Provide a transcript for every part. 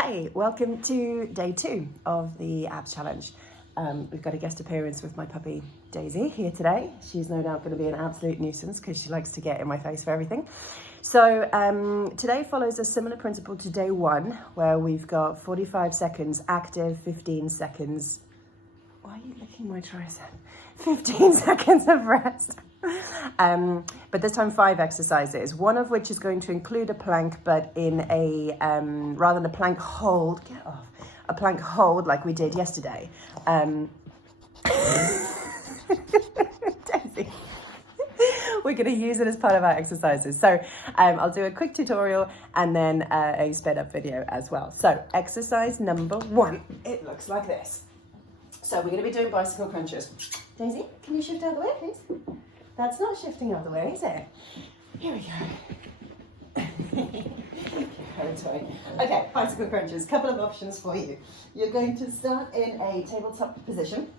Hey, welcome to day 2 of the abs challenge. We've got a guest appearance with my puppy Daisy here today. She's no doubt going to be an absolute nuisance because she likes to get in my face for everything. So today follows a similar principle to day 1, where we've got 45 seconds active, 15 seconds. Why are you licking my tricep? 15 seconds of rest. But this time 5 exercises, one of which is going to include a plank, but in a, rather than a plank hold, get off, a plank hold like we did yesterday. Daisy. We're going to use it as part of our exercises. So I'll do a quick tutorial and then a sped up video as well. So exercise number 1, it looks like this. So we're going to be doing bicycle crunches. Daisy, can you shift out of the way, please? That's not shifting out of the way, is it? Here we go. Okay, bicycle crunches. Couple of options for you. You're going to start in a tabletop position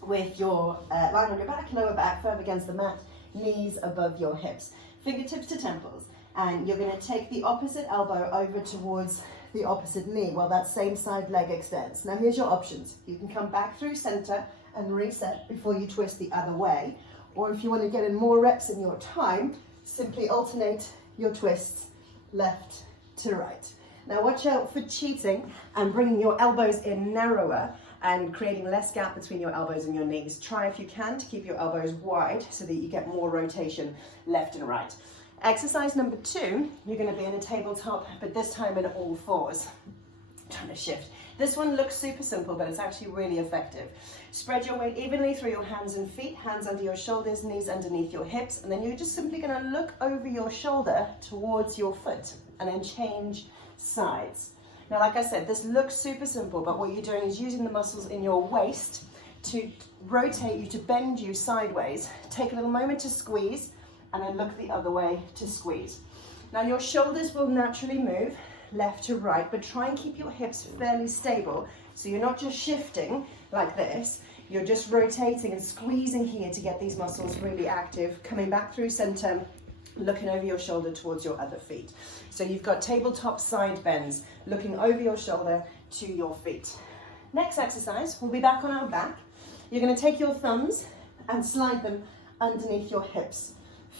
with your lying on your back, lower back firm against the mat, knees above your hips, fingertips to temples, and you're going to take the opposite elbow over towards the opposite knee while that same side leg extends. Now here's your options. You can come back through center and reset before you twist the other way. Or if you want to get in more reps in your time, simply alternate your twists left to right. Now watch out for cheating and bringing your elbows in narrower and creating less gap between your elbows and your knees. Try if you can to keep your elbows wide so that you get more rotation left and right. Exercise number 2, you're going to be in a tabletop, but this time in all 4s. Trying to shift. This one looks super simple, but it's actually really effective. Spread your weight evenly through your hands and feet, hands under your shoulders, knees underneath your hips, and then you're just simply going to look over your shoulder towards your foot and then change sides. Now, like I said, this looks super simple, but what you're doing is using the muscles in your waist to rotate you, to bend you sideways. Take a little moment to squeeze, and then look the other way to squeeze. Now, your shoulders will naturally move left to right, but try and keep your hips fairly stable. So you're not just shifting like this, you're just rotating and squeezing here to get these muscles really active, coming back through center, looking over your shoulder towards your other feet. So you've got tabletop side bends, looking over your shoulder to your feet. Next exercise, we'll be back on our back. You're going to take your thumbs and slide them underneath your hips.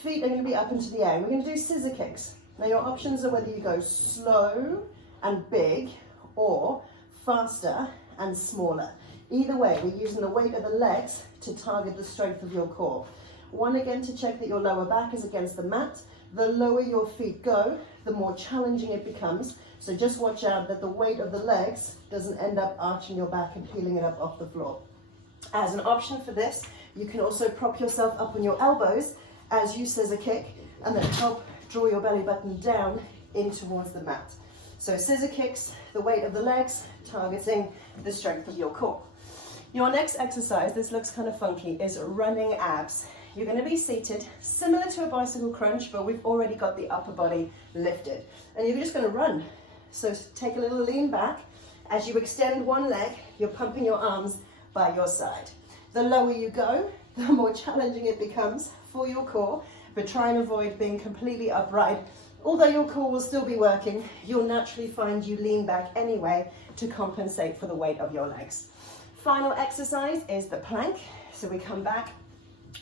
Feet are going to be up into the air. We're going to do scissor kicks. Now your options are whether you go slow and big or faster and smaller. Either way, we're using the weight of the legs to target the strength of your core. One, again, to check that your lower back is against the mat. The lower your feet go, the more challenging it becomes. So just watch out that the weight of the legs doesn't end up arching your back and peeling it up off the floor. As an option for this, you can also prop yourself up on your elbows as you scissor kick and then help draw your belly button down in towards the mat. So scissor kicks, the weight of the legs, targeting the strength of your core. Your next exercise, this looks kind of funky, is running abs. You're going to be seated, similar to a bicycle crunch, but we've already got the upper body lifted. And you're just going to run. So take a little lean back. As you extend one leg, you're pumping your arms by your side. The lower you go, the more challenging it becomes for your core, but try and avoid being completely upright. Although your core will still be working, you'll naturally find you lean back anyway to compensate for the weight of your legs. Final exercise is the plank. So we come back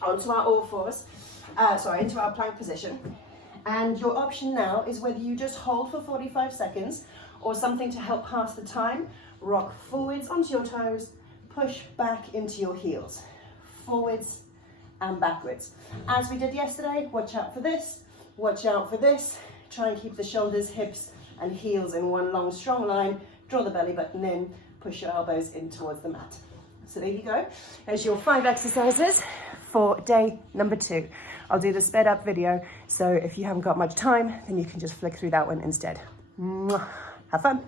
onto our all fours, into our plank position. And your option now is whether you just hold for 45 seconds or something to help pass the time. Rock forwards onto your toes, push back into your heels, forwards and backwards. As we did yesterday, watch out for this, watch out for this. Try and keep the shoulders, hips and heels in one long strong line. Draw the belly button in, push your elbows in towards the mat. So there you go. There's your 5 exercises for day number 2. I'll do the sped up video, so if you haven't got much time, then you can just flick through that one instead. Have fun.